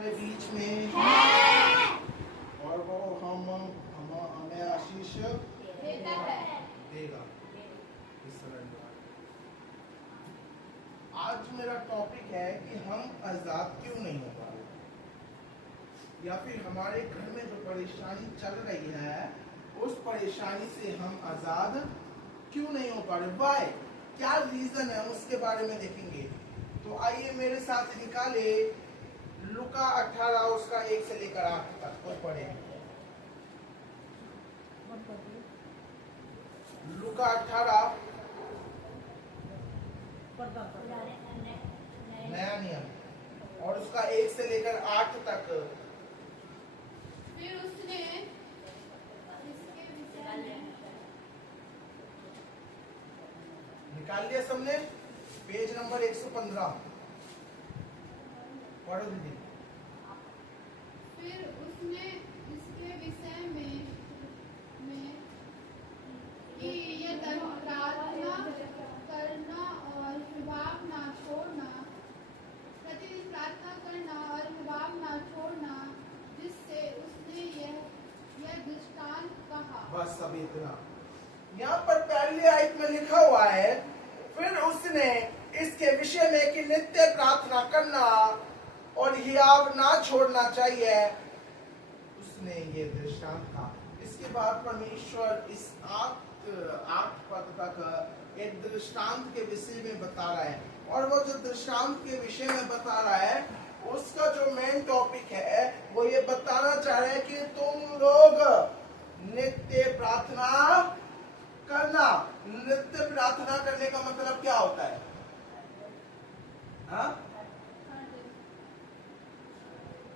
बीच में है और वो हमें आशीष देगा इस समय। आज मेरा टॉपिक है कि हम आजाद क्यों नहीं हो पा रहे, या फिर हमारे घर में जो परेशानी चल रही है उस परेशानी से हम आजाद क्यों नहीं हो पा रहे, वाई, क्या रीजन है, उसके बारे में देखेंगे। तो आइए मेरे साथ निकाले लूका 18 उसका 1 से लेकर 8 तक कोई पढ़े। लूका 18 नया नियम और उसका 1 से लेकर 8 तक। फिर उसने निकाल लिया सबने, पेज नंबर 115 पढ़ो दीदी। फिर उसने इसके विषय में कि ये प्रार्थना करना और हिवाब ना छोड़ना, प्रतिदिन प्रार्थना करना और हिवाब ना छोड़ना, जिससे उसने यह दृष्टांत कहा। बस अब इतना। यहाँ पर पहले आयत में लिखा हुआ है, फिर उसने इसके विषय में कि नित्य प्रार्थना करना और हियाव ना छोड़ना चाहिए, उसने ये दृष्टांत कहा। इसके बाद परमेश्वर इस 8 पद तक एक दृष्टांत के विषय में बता रहा है, और वो जो दृष्टांत के विषय में बता रहा है उसका जो मेन टॉपिक है वो ये बताना चाह रहे हैं कि तुम लोग नित्य प्रार्थना करना। नित्य प्रार्थना करने का मतलब क्या होता है? हाँ?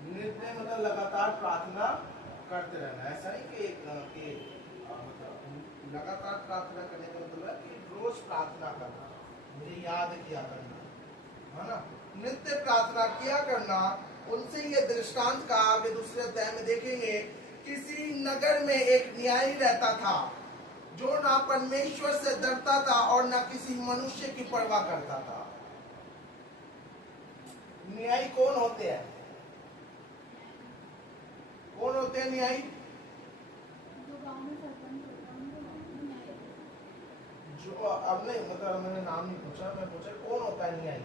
नित्य मतलब लगातार प्रार्थना करते रहना। ऐसा नहीं कि मतलब लगातार प्रार्थना करने का मतलब है कि रोज प्रार्थना करना, मुझे याद किया करना, है ना। नित्य प्रार्थना किया करना, उनसे ये दृष्टांत का आगे दूसरे अध्याय में देखेंगे। किसी नगर में एक न्यायी रहता था जो ना परमेश्वर से डरता था और ना किसी मनुष्य की परवाह करता था। न्यायी कौन होते हैं? कौन होते हैं न्यायी? जो अब नहीं, मतलब मैंने नाम नहीं पूछा, मैं पूछा कौन होता है न्यायी?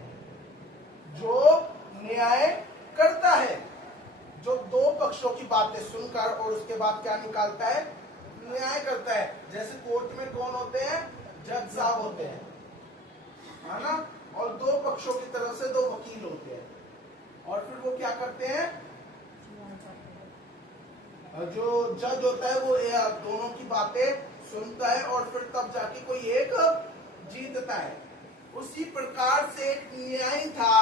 जो न्याय करता है, जो दो पक्षों की बातें सुनकर और उसके बाद क्या निकालता है? न्याय करता है। जैसे कोर्ट में कौन होते हैं? जज साहब होते हैं, है ना। और दो पक्षों की तरफ से 2 वकील होते हैं, और फिर वो क्या करते हैं? जो जज होता है वो दोनों की बातें सुनता है और फिर तब जाके कोई एक जीतता है। उसी प्रकार से एक न्यायी था,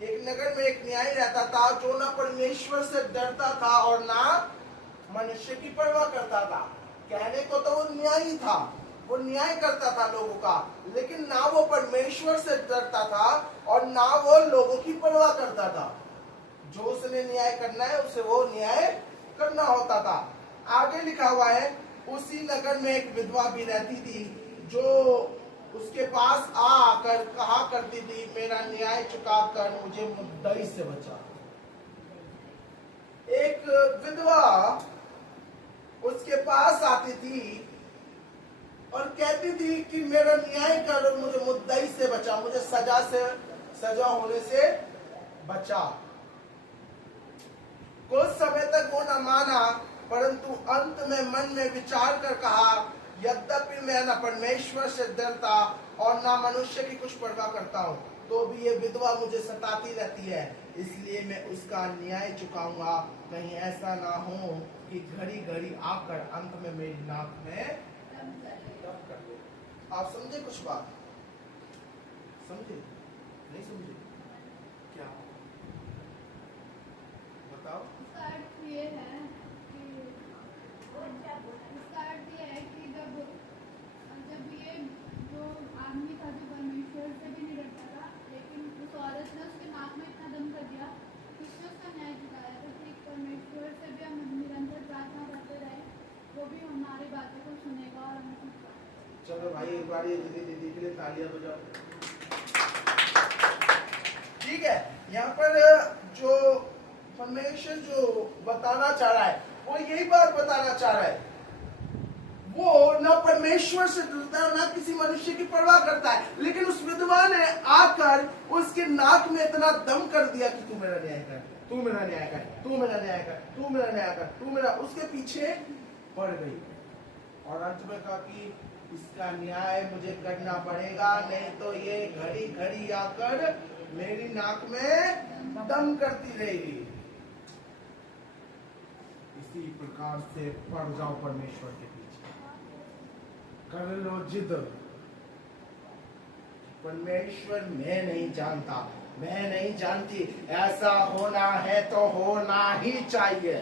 एक नगर में एक न्यायी रहता था जो ना परमेश्वर से डरता था और ना मनुष्य की परवाह करता था। कहने को तो वो न्यायी था, वो न्याय करता था लोगों का, लेकिन ना वो परमेश्वर से डरता था और ना वो लोगों की परवाह करता था। जो उसने न्याय करना है उसे वो न्याय करना होता था। आगे लिखा हुआ है, उसी नगर में एक विधवा भी रहती थी जो उसके पास आकर कहा करती थी, मेरा न्याय चुकाकर मुझे मुद्दई से बचा। एक विधवा उसके पास आती थी और कहती थी कि मेरा न्याय कर, मुझे मुद्दई से बचा, मुझे सजा होने से बचा। कुछ समय तक वो न माना, परंतु अंत में मन में विचार कर कहा, यद्यपि मैं न परमेश्वर से डरता और न मनुष्य की कुछ परवाह करता हूँ, तो भी ये विधवा मुझे सताती रहती है, इसलिए मैं उसका न्याय चुकाऊंगा। कहीं ऐसा ना हो कि घड़ी घड़ी आकर अंत में मेरी नाक में दम कर दे। आप समझे कुछ बात? समझे? नहीं समझे? क्या बताओ? इसका अर्थ ये है कि जब ये जो आदमी था जो परमेश्वर से भी नहीं डरता था, लेकिन उस औरत ने उसके नाक में इतना दम कर दिया, उसने उसका न्याय चुकाया। तो ठीक परमेश्वर से भी हम निरंतर प्रार्थना करते रहे, वो भी हमारी बातों को सुनेगा और हमें सुनेगा। चलो भाई, एक बार ये दीदी के लिए तालियां बजाओ। ठीक है। यहाँ पर जो परमेश्वर जो बताना चाह रहा है वो यही बात बताना चाह रहा है। वो न परमेश्वर से डरता है ना किसी मनुष्य की परवाह करता है, लेकिन उस विधवा ने आकर उसके नाक में इतना दम कर दिया कि तू मेरा न्याय कर, तू मेरा न्याय कर, तू मेरा न्याय कर, तू मेरा न्याय कर, तू मेरा, उसके पीछे पड़ गई और अंत में कहा कि इसका न्याय मुझे करना पड़ेगा, नहीं तो ये घड़ी घड़ी आकर मेरी नाक में दम करती रहेगी। इसी प्रकार से पड़ जाओ परमेश्वर के पीछे, कर लो जिद। परमेश्वर मैं नहीं जानता, मैं नहीं जानती, ऐसा होना है तो होना ही चाहिए।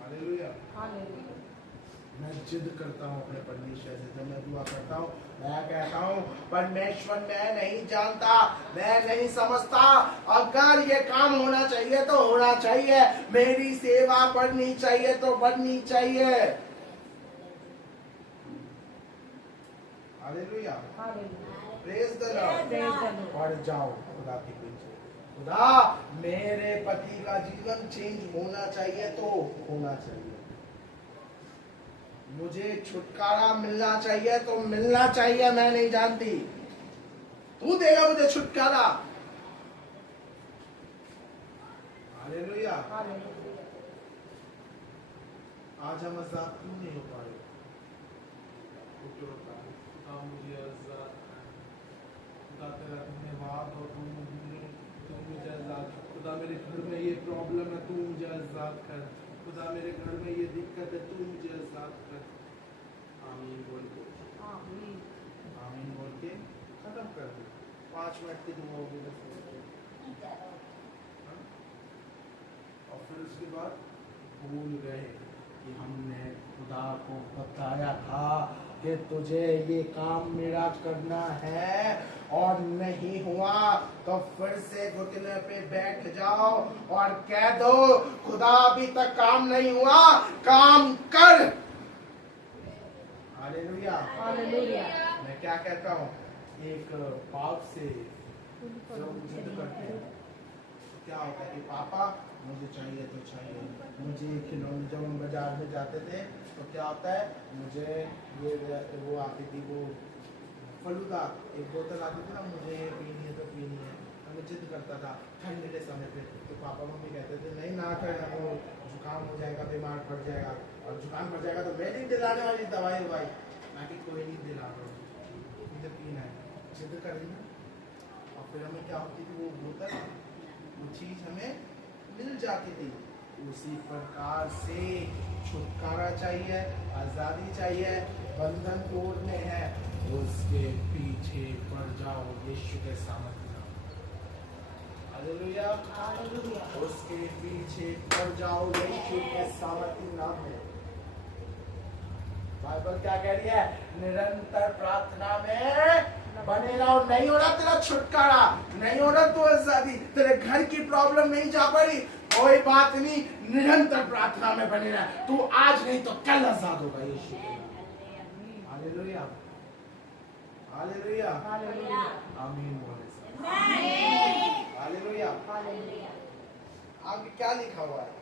हालेलुया। मैं जिद करता हूँ अपने परमेश्वर से, जब मैं दुआ करता हूँ मैं कहता हूँ परमेश्वर मैं नहीं जानता, मैं नहीं समझता, अगर ये काम होना चाहिए तो होना चाहिए, मेरी सेवा बढ़नी चाहिए तो बढ़नी चाहिए। Hallelujah, praise the Lord. बढ़ जाओ खुदा के पीछे, खुदा मेरे पति का जीवन चेंज होना चाहिए तो होना चाहिए, मुझे छुटकारा मिलना चाहिए तो मिलना चाहिए, मैं नहीं जानती, तू देगा मुझे छुटकारा। हालेलुया। आज हम आजाद क्यों नहीं हो पा रहे? मुझे आजाद खुदा तेरा धन्यवाद, और तू मुझे आजाद, खुदा मेरे घर में ये प्रॉब्लम है, तू मुझे आजाद कर, खुदा मेरे घर में ये दिक्कत है, तू मुझे आजाद कर। आमीन बोल के, आमीन बोल के खत्म कर दो। 5 मिनट की दुआ होगी बस, और फिर उसके बाद भूल गए कि हमने खुदा को बताया था कि तुझे ये काम मेरा करना है, और नहीं हुआ तो फिर से घुटने पे बैठ जाओ और कह दो खुदा अभी तक काम नहीं हुआ, काम कर। Hallelujah, hallelujah. मैं क्या कहता हूँ, एक बाप से जब जिद करते हैं तो क्या होता है कि पापा मुझे चाहिए तो चाहिए, मुझे खिलौने, जब हम बाजार में जाते थे तो क्या होता है, मुझे ये वो आती थी, वो फलूदा एक बोतल आती थी ना, मुझे पीनी है तो पीनी है, मैं जिद करता था ठंड के समय पे, तो पापा मम्मी कहते थे नहीं ना कर, वो जुकाम हो जाएगा, बीमार पड़ जाएगा, और जुकाम पड़ जाएगा तो मैं नहीं दिलाने वाली दवाई ववाई, ना कि कोई नहीं दिला रहा, मुझे पीना है, जिद करी ना, और फिर हमें क्या होती थी, वो बोतल, वो चीज़ हमें मिल जाती थी। उसी प्रकार से छुटकारा चाहिए, आजादी चाहिए, बंधन तोड़ने हैं, उसके पीछे पड़ जाओ यीशु के सामर्थ्य नाम। हालेलुया, उसके पीछे पड़ जाओ यीशु के सामर्थ्य नाम में। बाइबल क्या कह रही है, निरंतर प्रार्थना में बने रहो। नहीं हो रहा तेरा छुटकारा, नहीं हो रहा तो आजादी, तेरे घर की प्रॉब्लम नहीं जा पड़ी, कोई बात नहीं, निरंतर प्रार्थना में बने रहे, तू आज नहीं तो कल आजाद होगा यीशु। हालेलुया, हालेलुया, आमीन बोले, हालेलुया। आगे क्या लिखा हुआ है?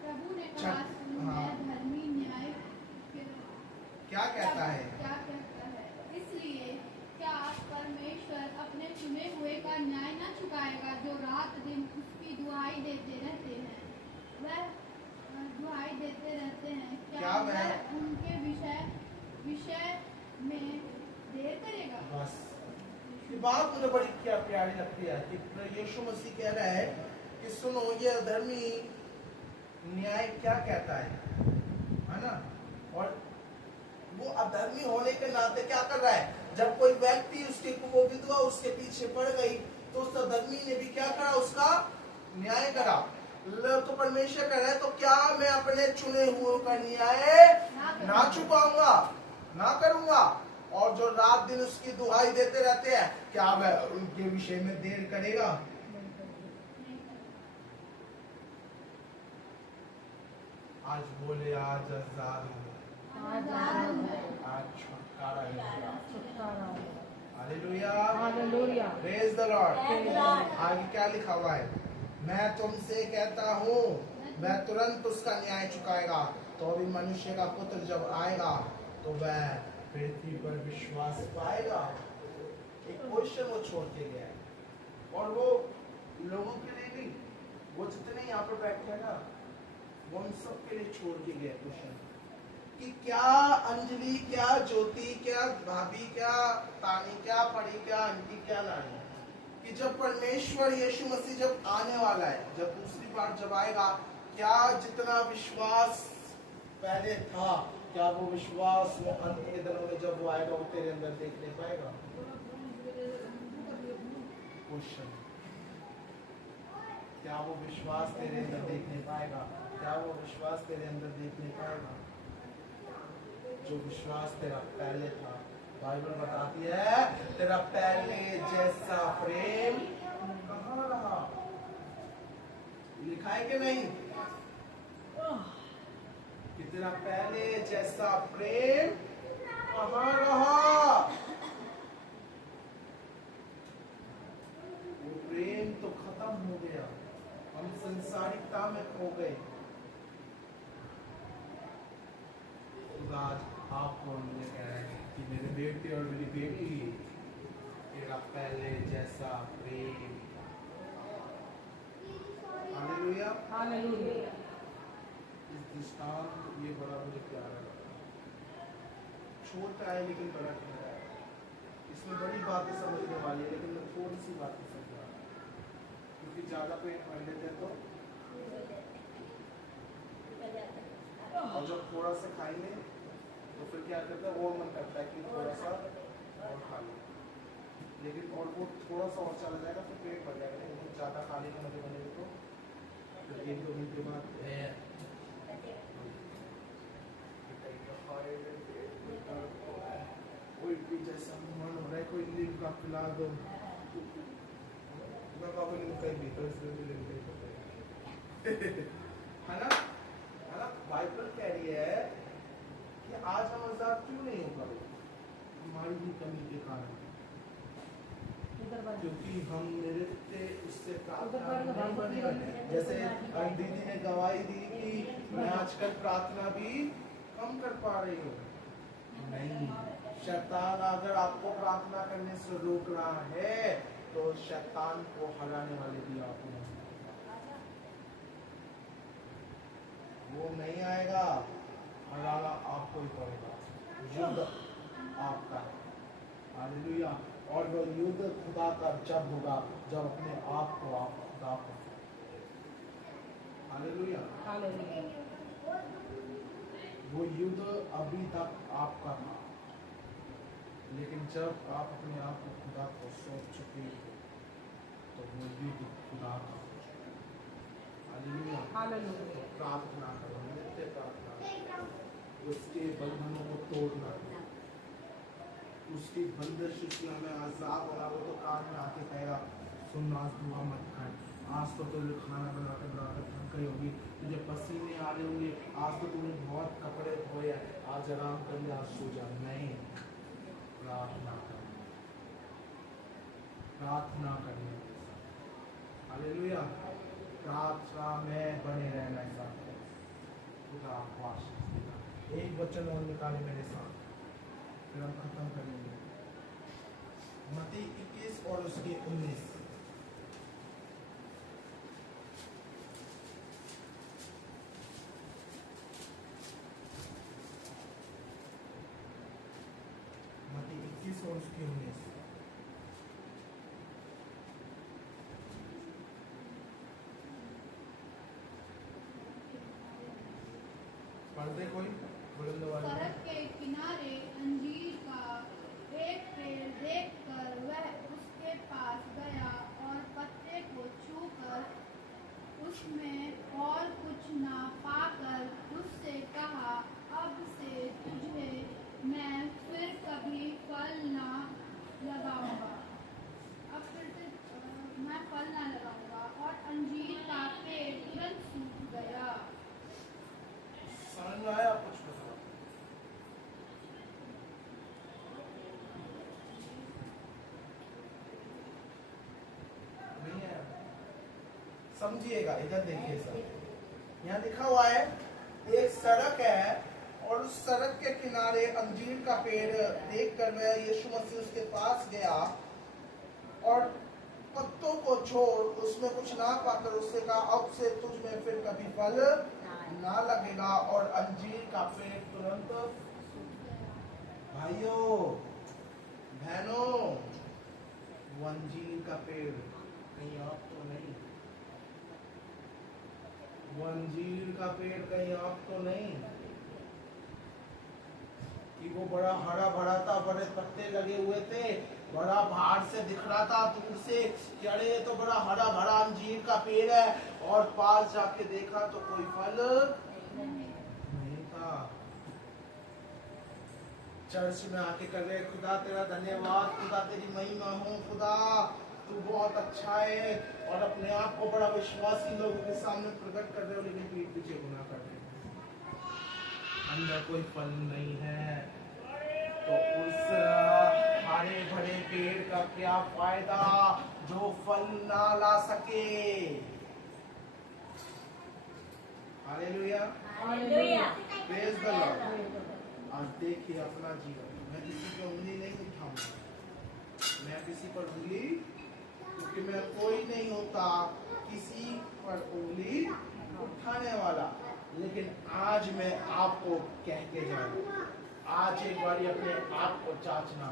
प्रभु ने कहा, सुन हाँ। मैं धर्मी न्याय क्या कहता है? क्या कहता है, इसलिए क्या परमेश्वर अपने चुने हुए का न्याय न चुकाएगा, जो रात दिन उसकी दुहाई देते रहते हैं, वह दुहाई देते रहते हैं, क्या वह उनके विषय में देर करेगा? बस ये बात मुझे बड़ी क्या प्यारी लगती है कि यीशु मसीह कह रहा है कि सुनो ये अधर्मी न्याय क्या कहता है ना, और वो अधर्मी होने के नाते क्या कर रहा है, जब कोई व्यक्ति उसके वो विधवा उसके पीछे पड़ गई तो उस अधर्मी ने भी क्या करा, उसका न्याय करा। तो परमेश्वर कह रहा है तो क्या मैं अपने चुने हुए का न्याय ना चुकाऊंगा, ना करूंगा, और जो रात दिन उसकी दुहाई देते रहते हैं क्या वह उनके विषय में देर करेगा? आज बोले आज आजाद हूँ, आज छुटकारा है, hallelujah, hallelujah. Praise the Lord. Praise the Lord. आगे क्या लिखा हुआ है? मैं तुमसे कहता हूँ, मैं तुरंत उसका न्याय चुकाएगा। तो अभी मनुष्य का पुत्र जब आएगा तो वह पृथ्वी पर विश्वास पाएगा। एक क्वेश्चन वो छोड़ के गया है, और वो लोगों के लिए नहीं, वो जितने यहाँ पर बैठे हैं ना, वो हम सब के लिए छोड़ के गया क्वेश्चन कि क्या अंजलि, क्या ज्योति, क्या भाभी, क्या तानी, क्या परी, क्या आंटी, क्या नानी, कि जब परमेश्वर यीशु मसीह जब आने वाला है, जब दूसरी बार जब आएगा, क्या जितना विश्वास पहले था, क्या वो विश्वास वो अंत के दिनों में जब वो आएगा वो तेरे अंदर देख नहीं पाएगा? क्वेश्चन, क्या वो विश्वास तेरे अंदर देख नहीं पाएगा? क्या वो विश्वास तेरे अंदर देख नहीं पाएगा? जो विश्वास तेरा पहले था, बाइबल बताती है तेरा पहले जैसा प्रेम कहाँ रहा? लिखा है कि नहीं कि तेरा पहले जैसा प्रेम कहाँ रहा? वो प्रेम तो खत्म हो गया, हम संसारिकता में खो गए। खुदा आज आपको मुझे कह रहे हैं कि मेरे बेटे और मेरी बेटी, तेरा पहले जैसा प्रेम। Hallelujah, hallelujah. इस दृष्टांत ये बड़ा मुझे प्यारा लगा, छोटा है लेकिन बड़ा प्यारा है। इसमें बड़ी बातें समझने वाली है, लेकिन मैं थोड़ी सी बातें समझा रहा हूं, क्योंकि ज्यादा पेट भर लेते हैं तो, और जब थोड़ा सा खाएंगे तो फिर क्या करता है, और मन करता है कि थोड़ा सा और खा लो, लेकिन और वो थोड़ा सा और चला जाएगा तो पेट भर जाएगा। लेकिन ज़्यादा खा लेने मजे बनेगा तो फिर 1-2 घंटे बाद कोई भी जैसा मन हो रहा है, कोई नीम का पिला दो, मैं बाबू ने कहीं भीतर से है ना, है ना? बाइबल कह रही है कि आज हम आजाद क्यों नहीं हो पा रहे? हमारी ही कमी के कारण, क्योंकि हम नृत्य उससे प्रार्थना नहीं बने हैं। जैसे दीदी ने गवाही दी कि मैं आजकल प्रार्थना भी कम कर पा रही हूँ। नहीं, शैतान अगर आपको प्रार्थना करने से रोक रहा है तो शैतान को हराने वाले भी आप हैं। वो नहीं आएगा, हराना आपको ही पड़ेगा, युद्ध आपका। हालेलुया। और वो युद्ध खुदा का जब होगा, जब अपने आप को आप खुदा को। हालेलुया। हालेलुया। वो युद्ध अभी तक आपका था, लेकिन जब आप अपने आप को खुदा को सौंप चुके हो तो वो युद्ध खुदा का हो चुका है। हालेलुया। हालेलुया। तो प्रार्थना करो, नित्य प्रार्थना, उसके बंधनों को तोड़ना, उसकी बंदिश श्रृंखला में आजाद होना। वो तो कान में आके कहेगा, सुन आज दुआ मत कर, आज तो तुझे खाना बनाकर थक गई होगी, तुझे पसीने आ रहे होंगे, आज तो तूने बहुत कपड़े धोए हैं, आज आराम कर ले, आज सो जा। नहीं, प्रार्थना करनी, प्रार्थना करनी। हालेलुया। प्रार्थना में बने रहना है। खुदा आपको आशीष देगा। एक वचन और निकाले मेरे साथ, फिर हम खत्म करेंगे। मत्ती 21 और उसके 19। मत्ती 21 और उसके 19। पढ़ते कोई बुलंद वाले? सड़क के किनारे अंजीर का एक पेड़ देखकर वह उसके पास गया और पत्ते को छूकर उसमें और कुछ न पाकर उससे कहा, अब से तुझे मैं फिर कभी फल न लगाऊंगा। अब फिर से मैं फल न लगाऊंगा। और अंजीर का पेड़ तुरंत सूख गया। समझ में आया? कुछ बताओ। समझिएगा, इधर देखिए सर, यहाँ लिखा हुआ है एक सड़क है और उस सड़क के किनारे अंजीर का पेड़ देखकर वह यीशु मसीह उसके पास गया और पत्तों को छोड़ उसमें कुछ ना पाकर उससे कहा अब से तुझ में फिर कभी फल ना लगेगा, और अंजीर का पेड़ तुरंत, भाइयों बहनों, वो अंजीर का पेड़ कहीं आप तो नहीं, वो अंजीर का पेड़ कहीं आप तो नहीं कि वो बड़ा हरा भरा था, बड़े पत्ते लगे हुए थे, बड़ा बाहर से दिख रहा था दूर से कि अरे ये तो बड़ा हरा भरा अंजीर का पेड़ है, और पास जाके देखा तो कोई फल नहीं था। चर्च में आके कर रहे खुदा तेरा धन्यवाद, खुदा तेरी महिमा हो, खुदा तू बहुत अच्छा है, और अपने आप को बड़ा विश्वासी लोगों के सामने प्रकट कर रहे हो, लेकिन पीठ पीछे गुनाह कर रहे हो, अंदर कोई फल नहीं है। तो उस हरे भरे पेड़ का क्या फायदा जो फल ना ला सके। Hallelujah, hallelujah, praise the Lord. आज देखिए अपना जीवन, मैं किसी पर उंगली नहीं उठाऊंगा, मैं किसी पर उंगली, क्योंकि मैं कोई नहीं होता किसी पर उंगली उठाने वाला, लेकिन आज मैं आपको कह के जा रहा हूं, आज एक बार अपने आप को जांचना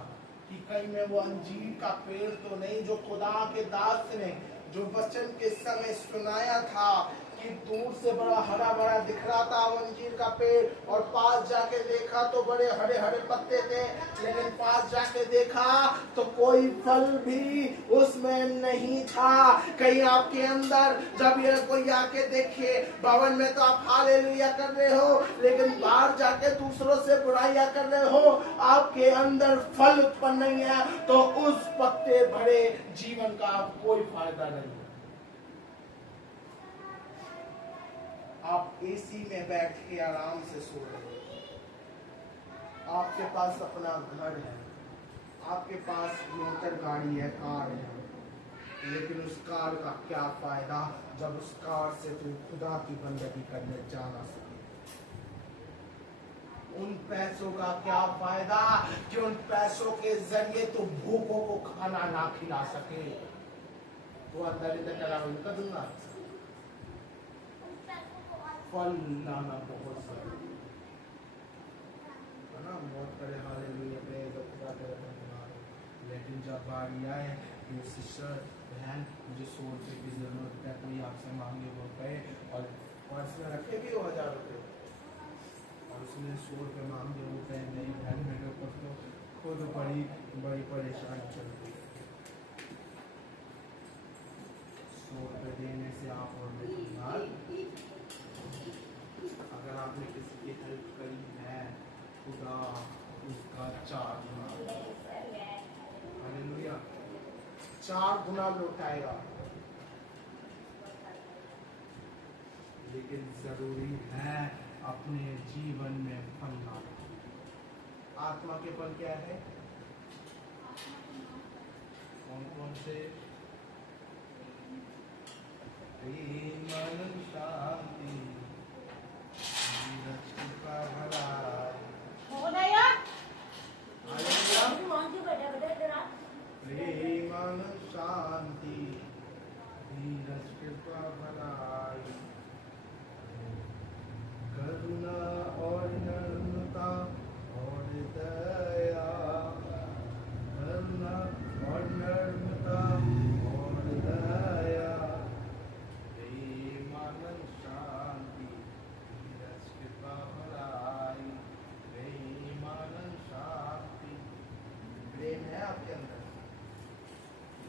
कि कहीं मैं वो अंजीर का पेड़ तो नहीं जो खुदा के दास ने जो वचन के समय सुनाया था कि दूर से बड़ा हरा भरा दिख रहा था वो अंजीर का पेड़, और पास जाके देखा तो बड़े हरे हरे पत्ते थे, लेकिन पास जाके देखा तो कोई फल भी उसमें नहीं था। कहीं आपके अंदर जब ये कोई आके देखे, भवन में तो आप हालेलुया कर रहे हो, लेकिन बाहर जाके दूसरों से बुराइयां कर रहे हो, आपके अंदर फल उत्पन्न नहीं है, तो उस पत्ते भरे जीवन का कोई फायदा नहीं है। आप एसी में बैठ के आराम से सो रहे हो, आपके पास अपना घर है, आपके पास मोटर गाड़ी है, कार है, लेकिन उस कार का क्या फायदा जब उस कार से तुम खुदा की बंदगी करने जा ना सके। उन पैसों का क्या फायदा कि उन पैसों के जरिए तुम भूखों को खाना ना खिला सके। वो अंदर इधर करा उनका दूंगा, फल लाना बहुत जरूरी है ना। बहुत करे हालेलुया प्रेज़ खुदा तेरा धन्यवाद, लेकिन जब बारी आए कि सिस्टर बहन मुझे 100 रुपये की जरूरत है, कोई आपसे मांगे वो गए और पर्स में रखे भी 1000 रुपये, और उसने 100 रुपये मांगे वो गए, मेरी बहन मेरे ऊपर तो खुद बड़ी बड़ी परेशानी चल रही है। 100 रुपये देने से आप और मेरे अगर आपने किसी की हेल्प करी है, खुदा उसका 4 गुना, हालेलुया, 4 गुना लौटाएगा। लेकिन जरूरी है अपने जीवन में फल लाना। आत्मा के फल क्या है? कौन कौन से? प्रेम, शांति, प्रेम, शांति, धीरज, कृपा, भलाई, करुणा और नम्रता और दया, करुणा और नम्रता और दया, प्रेम, शांति, धीरज, कृपा, भलाई, प्रेम, शांति। प्रेम है आपके अंदर,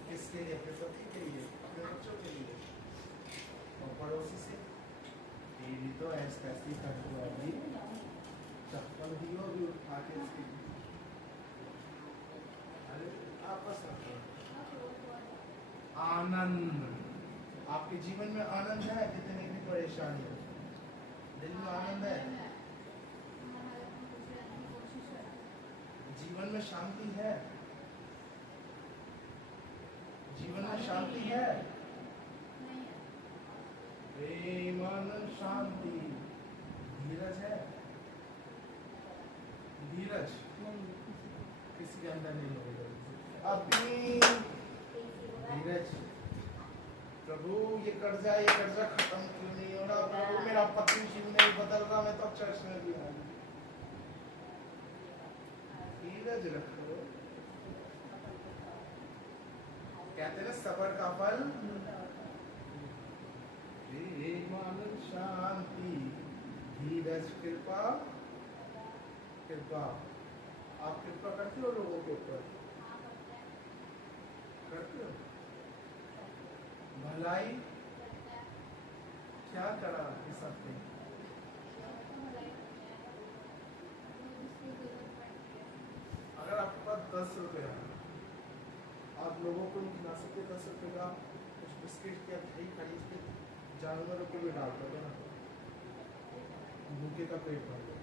किसके लिए? अपने पति के लिए, अपने बच्चों के लिए, और पड़ोसी से। तेरी तो ऐसी कर दो, अभी चप्पल दियो भी उठा के उसकी, अरे आपस में आनंद। आपके जीवन में आनंद है, कितनी भी परेशानी हो, दिल में आनंद है, जीवन में शांति है, जीवन में शांति है। प्रेम आनंद शांति धीरज है, धीरज किसी के अंदर नहीं होगा अभी धीरज। प्रभु ये कर्जा खत्म क्यों नहीं हो रहा प्रभु, मेरा पति जीव नहीं बदल रहा, मैं तो चर्च में भी आऊँ। धीरज रखो, कहते हैं ना सबर का फल प्रेम आनंद शांति धीरज कृपा। कृपा आप कृपा करते हो लोगों के ऊपर, करते हो? भलाई क्या करा इस हफ्ते? अगर आपके पास 10 रुपया, आप लोगों को नहीं खिला सकते 10 रुपये का कुछ बिस्किट या दही खरीद के जानवरों को भी डाल दो ना, भूखे का पेट भर दो।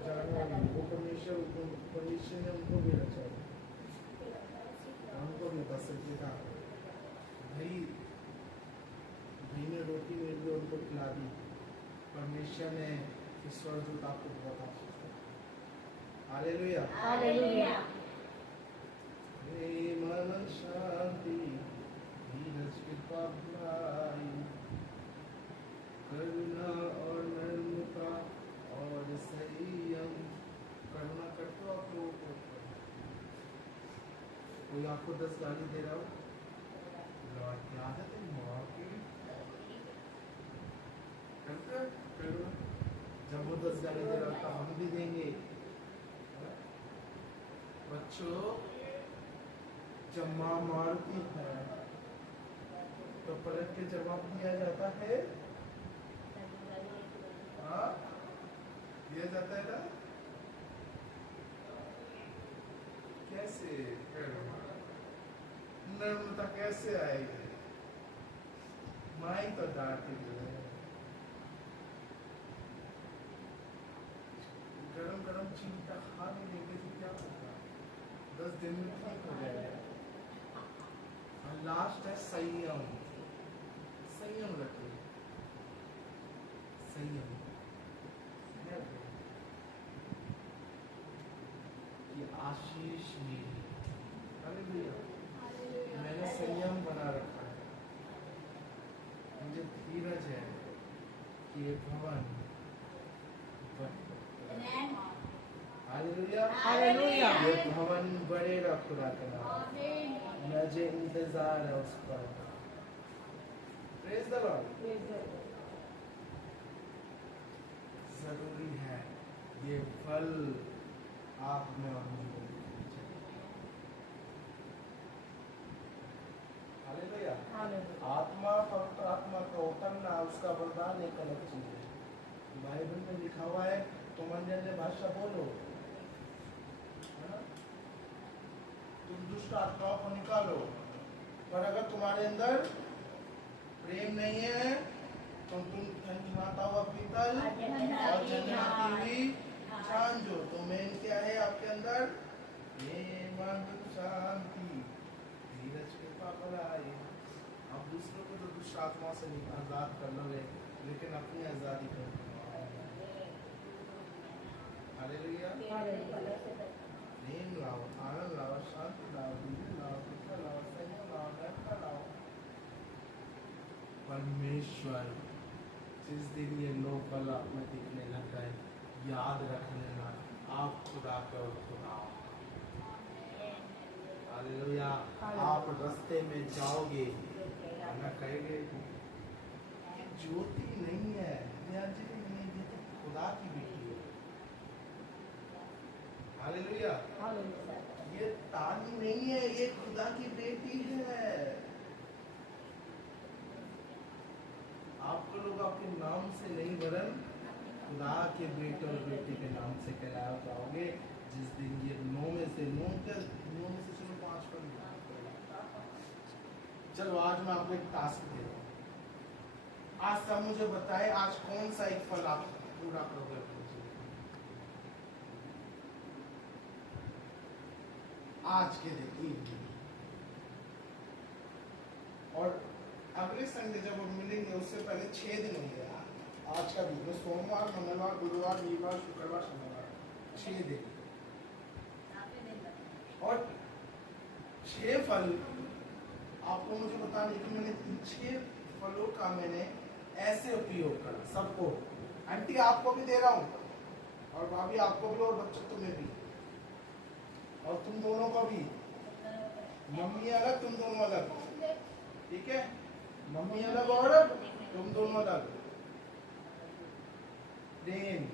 जानवर वो परमेश्वर ने उनको भी रचा, उनको भी 10 रुपये का दही में रोटी मिल गई, उनको खिला दी। परमेश्वर ने ईश्वर जो आपको बहुत आशीष दिया। Hallelujah hallelujah. प्रेम आनंद शांति धीरज कृपा भलाई करुणा और नम्रता और संयम। करुणा करते हो आप लोगों को? कोई आपको 10 गाली दे रहा हो, लॉर्ड की आदत है मार की करते हो करुणा। जब वो 10 गाली दे रहा था हम भी देंगे। बच्चों जब माँ मारती है तो पलट के जवाब दिया जाता है, हाँ दिया जाता है ना? कैसे नर्मता कैसे आएगी? माई तो डांटी है। गरम गरम चिमटा खा नहीं लेंगे तो क्या होगा? 10 दिन में ठीक हो जाएगा। और लास्ट है संयम। संयम रखिए, संयम ये आशीष मेरी। हालेलुया। मैंने संयम बना रखा है, मुझे धीरज है कि ये भवन हालेलुया हालेलुया। ये भवन बढ़ेगा खुदा के नाम। मुझे इंतजार है उस पर। Praise the Lord. जरूरी है ये फल आप में और मुझे। हालेलुया। आत्मा पवित्र आत्मा का उतरना उसका वरदान एक अलग चीज है। बाइबल में लिखा हुआ है तुम अन्य भाषा बोलो, है ना? तुम दुष्ट आत्माओं को निकालो, पर अगर तुम्हारे अंदर प्रेम नहीं है तो तुम झनझनाता हुआ पीतल और झनझनाती हुई झांझो। तो मेन क्या है आपके अंदर? प्रेम आनंद शांति धीरज कृपा भलाई। आप दूसरों को तो दुष्ट आत्मा से आजाद कर लोगे, लेकिन अपनी आजादी कर लो। हालेलुया। प्रेम लाओ, आनंद लाओ, शांति लाओ, धीरज लाओ, कृपा लाओ, संयम लाओ, नम्रता लाओ। परमेश्वर जिस दिन ये लो फल आप में दिखने लग गए, याद रख लेना आप खुदा के और खुदा। हालेलुया। आप रास्ते में जाओगे ना कहेंगे ये ज्योति नहीं है, ये अंजलि नहीं, ये तो खुदा की बेटी है। हालेलुया। ये ताली नहीं है, ये खुदा की बेटी है। आपको लोग आपके नाम से नहीं वरन खुदा के बेटे और बेटी के नाम से कहलाए जाओगे। जिस दिन ये 9 में से चलो 5 पर चलो आज मैं आपको एक टास्क दे रहा हूँ। आज सब मुझे बताए आज कौन सा एक फल आप पूरा करोगे अपने जीवन में। आज के दिन और अगले संडे जब हम मिलेंगे उससे पहले 6 दिन होंगे। आज का दिन सोमवार, मंगलवार, बुधवार, वीरवार, शुक्रवार, शनिवार, 6 दिन। और 6 फल आपको मुझे बताने कि मैंने इन 6 फलों का मैंने ऐसे उपयोग करा सबको। आंटी आपको भी दे रहा हूँ, और भाभी आपको भी, और बच्चों तुम्हें भी, और तुम दोनों को भी। मम्मी अलग, तुम दोनों अलग, ठीक है? मम्मी अलग और तुम दोनों अलग। प्रेम,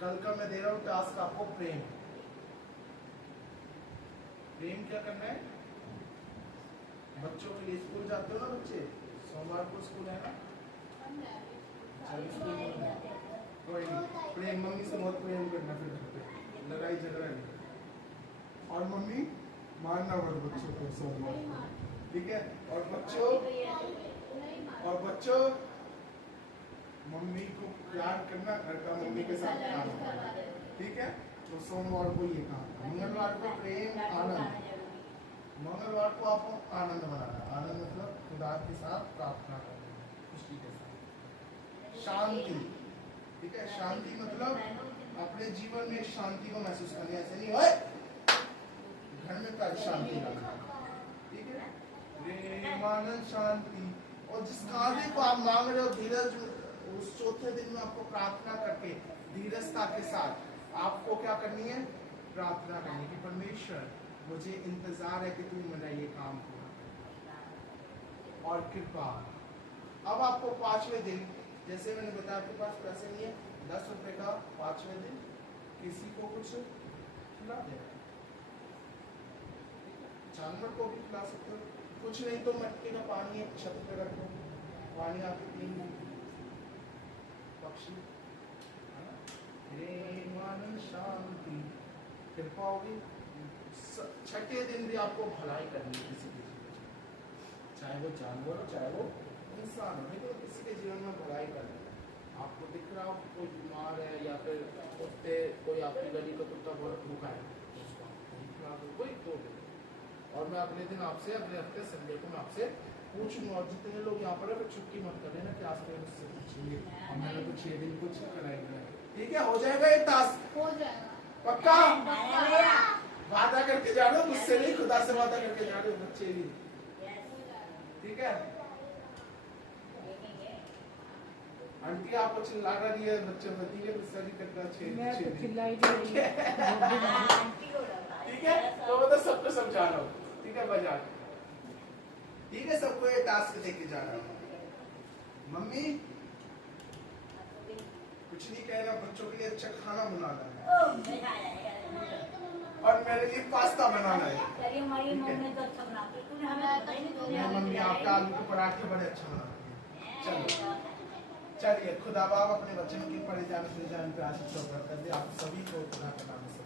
कल का मैं दे रहा हूँ टास्क आपको, प्रेम। प्रेम क्या करना है? बच्चों के लिए स्कूल जाते हो ना बच्चे, सोमवार को स्कूल है ना? स्कूल कोई नहीं, प्रेम मम्मी से बहुत प्रेम करना, फिर घर पे लड़ाई झगड़ा नहीं। और मम्मी मारना मत बच्चों को सोमवार को, ठीक है? और बच्चों मम्मी को प्यार करना, घर का मम्मी के साथ काम करना, ठीक है? तो सोमवार को ये काम, मंगलवार को प्रेम आनंद, मंगलवार को आपको आनंद मनाना। आनंद मतलब खुदा के साथ प्रार्थना करना, खुशी के साथ। शांति, ठीक है? शांति मतलब अपने जीवन में शांति को महसूस करना। ऐसे नहीं होए घर में पहले शांति रखना, ठीक है? प्रेम आनंद शांति। और जिस कार्य को आप मांग रहे हो धीरज, उस चौथे दिन में आपको प्रार्थना करके धीरजता के साथ आपको क्या करनी है? प्रार्थना करनी कि परमेश्वर मुझे इंतजार है कि तू मेरा ये काम पूरा कर। और कृपा। अब आपको 5वें दिन, जैसे मैंने बताया आपके पास पैसे नहीं है, 10 रुपए का 5वें दिन किसी को कुछ खिला देना, जानवर को भी खिला सकते हो। कुछ नहीं तो मटके का पानी एक छत पे रखो, पानी आके पीएंगे, पक्षी। प्रेम आनंद शांति कृपा होगी। छठे दिन भी आपको भलाई करनी है किसी के जीवन में, चाहे वो जानवर हो चाहे वो इंसान हो, लेकिन किसी के जीवन में भलाई करनी है। आपको दिख रहा हो कि कोई बीमार है या फिर कुत्ते, कोई आपकी गली का कुत्ता बहुत भूखा है, उसको कोई दो दे। और मैं अगले दिन आपसे, अगले हफ्ते संडे को मैं आपसे पूछूंगा, और जितने लोग यहाँ पर है फिर छुट्टी मत कर लेना, क्लास में मुझसे पूछेंगे। और मैंने तो 6 दिन कुछ कराएंगे, ठीक है? हो जाएगा ये टास्क, हो जाएगा पक्का? वादा करके जा रहे हो, मुझसे नहीं, खुदा से वादा करके जा रहे हो बच्चे भी, ठीक है? आंटी आपको चिल्ला रही है, बच्चे बती है, गुस्सा नहीं करता। 6 चिल्लाई जा रही है, ठीक है? तो मैं तो सबको समझा रहा हूँ, ठीक है? बाजार, ठीक है? सबको ये टास्क देके जा रहा हूँ। मम्मी कुछ नहीं कहना, बच्चों के लिए अच्छा खाना बनाना है, और मेरे लिए पास्ता बनाना है। मम्मी आपका आलू के पराठे बड़े अच्छा बनाती है। चलो चलिए, खुदा बाप अपने वचन की पढ़े जाने से जाने पे आशीष कर दे आप सभी को। खुदा का नाम से